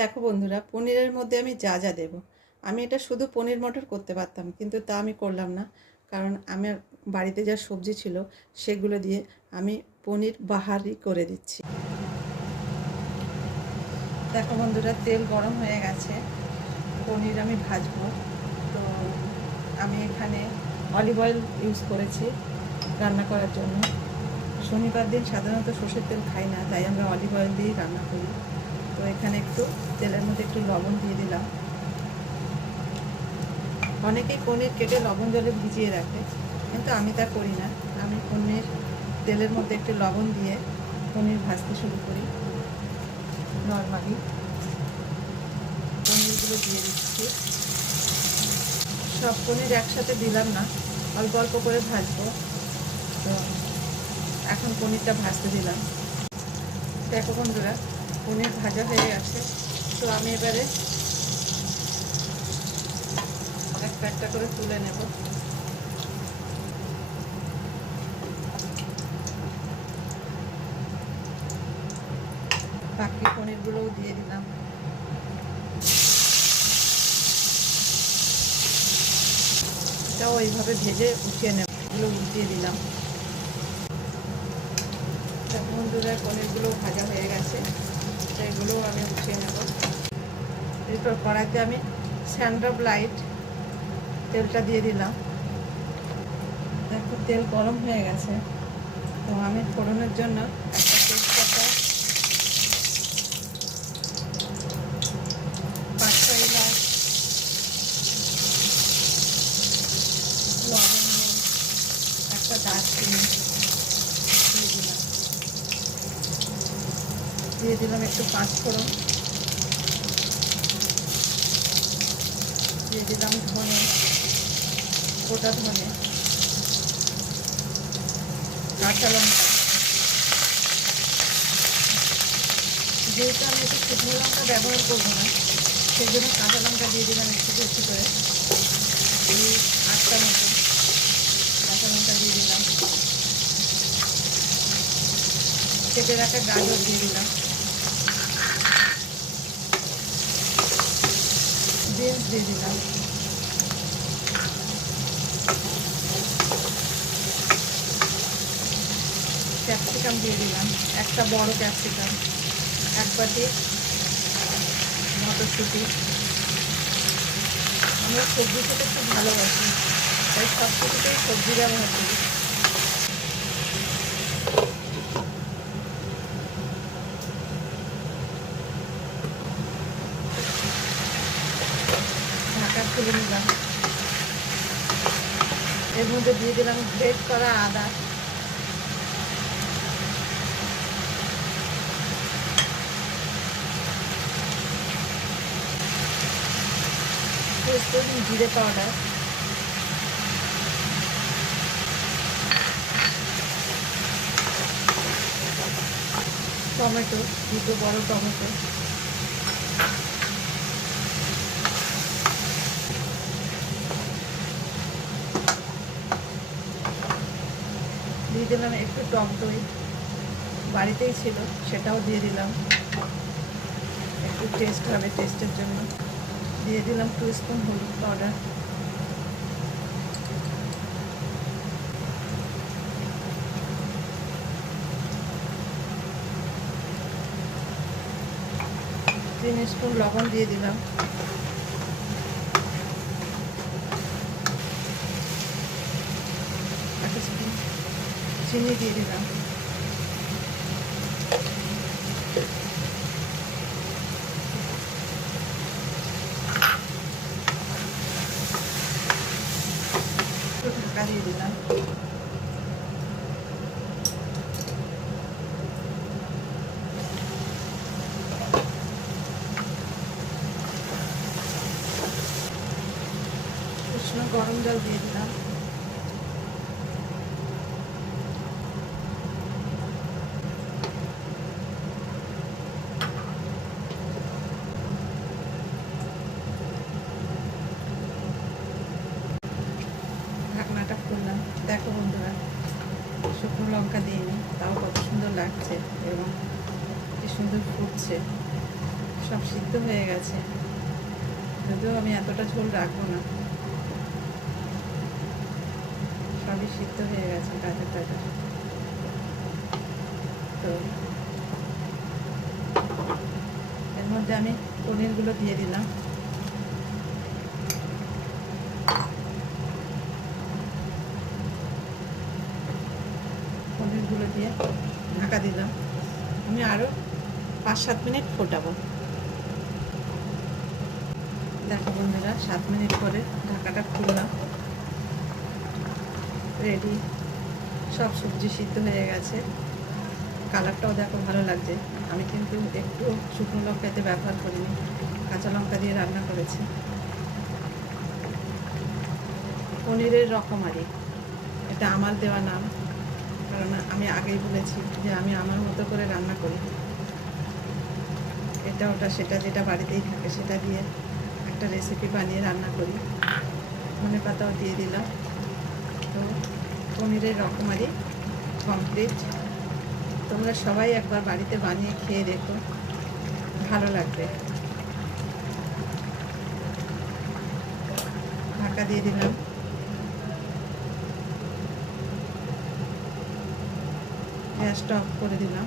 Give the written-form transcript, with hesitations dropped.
দেখো বন্ধুরা, পনিরের মধ্যে আমি যা যা দেব, আমি এটা শুধু পনির মটর করতে পারতাম, কিন্তু তা আমি করলাম না। কারণ আমার বাড়িতে যা সবজি ছিল সেগুলো দিয়ে আমি পনির বাহারি করে দিচ্ছি। দেখো বন্ধুরা, তেল গরম হয়ে গেছে, পনির আমি ভাজবো। তো আমি এখানে অলিভ অয়েল ইউজ করেছি রান্না করার জন্য। শনিবার দিন সাধারণত সর্ষের তেল খাই না, তাই আমরা অলিভ অয়েল দিয়েই রান্না করি। তো এখানে একটু তেলের মধ্যে একটু লবণ দিয়ে দিলাম। অনেকেই পনির কেটে লবণ জলে ভিজিয়ে রাখে, কিন্তু আমি তা করি না। আমি পনির তেলের মধ্যে একটু লবণ দিয়ে পনির ভাজতে শুরু করি। নর্মালি পনিরগুলো দিয়ে দিচ্ছি। সব পনির একসাথে দিলাম না, অল্প অল্প করে ভাজবো। তো এখন পনিরটা ভাজতে দিলাম। দেখো বন্ধুরা, পনির ভাজা হয়ে গেছে। তো আমি এবারে একটা একটা করে তুলে নেব। বাকি পনিরগুলোও দিয়ে দিলাম। এটাও এইভাবে ভেজে উঠিয়ে নেব। এগুলো উঠিয়ে দিলাম। বন্ধুরা, পনিরগুলো ভাজা হয়ে গেছে, তো এগুলোও আমি উঠিয়ে নেব। এরপর কড়াইতে আমি স্যান্ড্রপ লাইট তেলটা দিয়ে দিলাম। দেখো, তেল গরম হয়ে গেছে। তো আমি ফোড়নের জন্য একটা তেজপাতা, 5টা এলাচ, লবঙ্গ, একটা দারচিনি দিয়ে দিলাম একটু পাঁচফোড়ন, দিয়ে দিলাম ধনে, গোটা ধনে, কাঁচা লঙ্কা। যেহেতু আমি একটু শুকনো লঙ্কা ব্যবহার করবো না, সেই জন্য কাঁচা লঙ্কা দিয়ে দিলাম একটু বেশি করে। 8টা মতো কাঁচা লঙ্কা দিয়ে দিলাম। কেটে রাখা গাজর দিয়ে দিলাম। বিনস দিয়ে দিলাম। ক্যাপসিকাম দিয়ে দিলাম, একটা বড় ক্যাপসিকাম, 1 বাটি মটরশুঁটি। আমরা সবজি খেতে খুব ভালোবাসি, তাই সব কিছুতেই সবজি ব্যবহার করি। ঢাকা খুলে নিলাম। এর মধ্যে দিয়ে দিলাম গ্রেট করা আদা, জিরে পাউডার, টমেটো, 2টো বড় টমেটো, দিয়ে দিলাম একটু টক দই, বাড়িতেই ছিল, সেটাও দিয়ে দিলাম। একটু টেস্ট হবে, টেস্টের জন্য দিয়ে দিলাম 2 স্পুন হলুদ পাউডার। তিন স্পুন লবণ দিয়ে দিলাম। এক স্পুন চিনি দিয়ে দিলাম। ঢাকা দিয়ে দিলাম। উষ্ণ গরম জল দিয়ে দিলাম। ঢাকনাটা খুললাম। দেখো বন্ধুরা, শুকনো লঙ্কা দিইনি, তাও কত সুন্দর লাগছে এবং কি সুন্দর ফুটছে। সব সিদ্ধ হয়ে গেছে, যদিও আমি এতটা ঝোল রাখবো না। সবই সিদ্ধ হয়ে গেছে গাজর টাজর। তো এর মধ্যে আমি পনিরগুলো দিয়ে দিলাম। পনিরগুলো দিয়ে ঢাকা দিলাম। আমি আরও 5-7 মিনিট ফোটাবো। দেখো বন্ধুরা, 7 মিনিট পরে ঢাকাটা খুললাম। রেডি, সব সবজি সিদ্ধ হয়ে গেছে। কালারটাও দেখো ভালো লাগছে। আমি কিন্তু একটু শুকনো লঙ্কা এতে ব্যবহার করিনি, কাঁচা লঙ্কা দিয়ে রান্না করেছি। পনিরের রকমারি, এটা আমার দেওয়া নাম, কারণ আমি আগেই বলেছি যে আমি আমার মতো করে রান্না করি। এটা ওটা সেটা যেটা বাড়িতেই থাকে সেটা দিয়ে একটা রেসিপি বানিয়ে রান্না করি। ধনেপাতাও দিয়ে দিলাম। তো পনিরের রকমারি কমপ্লিট। তোমরা সবাই একবার বাড়িতে বানিয়ে খেয়ে দেখো, ভালো লাগবে। ঢাকা দিয়ে দিলাম। গ্যাসটা অফ করে দিলাম।